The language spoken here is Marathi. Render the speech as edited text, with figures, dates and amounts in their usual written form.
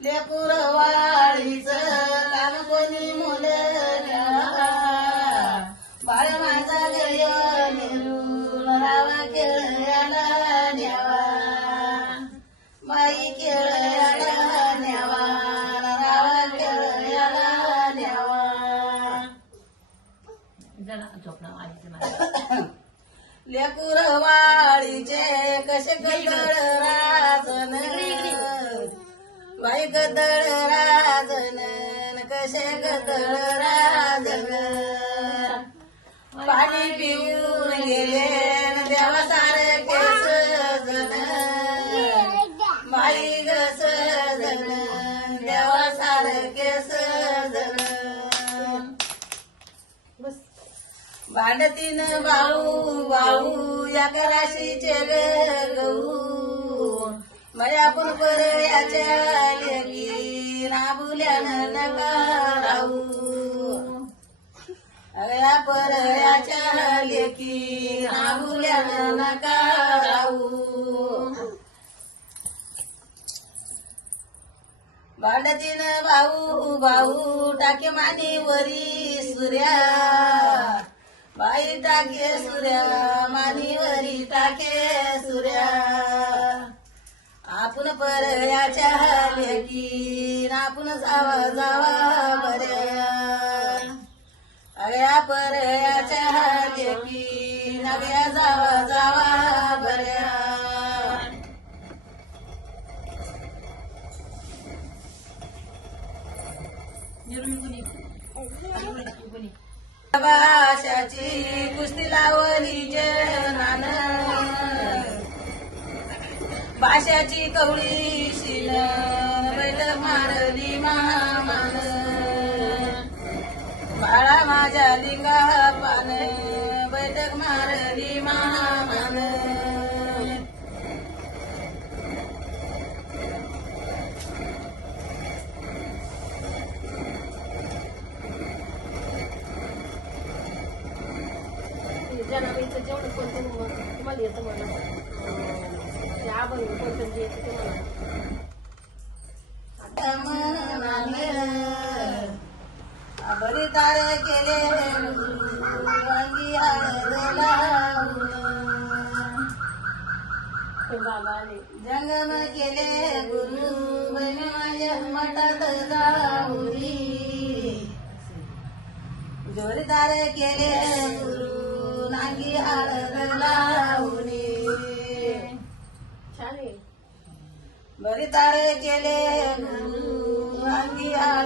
लेकूर वाळीचं काम कोणी मुलं घ्यावा बाळ माझा गय निरून रावा खेळायला न्यावा बाई खेळायला न्यावा रावा खेळायला न्यावा लेकूर वाळीचे कसे गदळ राजन बाई गदळ राजन कसे गदळ राजन पाणी पिऊन गेले देवा सारखे सजन बाई ग सजन देवा सारखे सजन भांडतीन भाऊ भाऊ या कराशीचे गहू मया पण पर याच्या लेकी नाबुल्यानं नका राहू या पर याच्या लेकी नाबुल्यानं नका राहू भांडतीन भाऊ भाऊ टाके मानीवरी सूर्या बाई टाके सूर्या मानीवरी टाके सूर्या आपण परयाच्या लेकी आपण जावा जावा बऱ्या अगया परयाच्या लेकी नगया जावा जावा बऱ्या भाषाची कुस्ती लावली जनान भाषाची कवळी शिन बैल मारली मामान बाळा माझ्या लिंगा पान बैठक मारली मामान जनाबाईचं जेवढं कोणतं तुम्हाला येतं म्हणा ते आभार कोणतं जे येतं ते म्हणा बरी तारे केले वांगी हळद लावून जंगम केले गुरु बहिणी माझ्या मठात जाऊरी जोरदार केले गुरु नांगी हळद लावणी बरी तारे केले गुरु नांगी हळद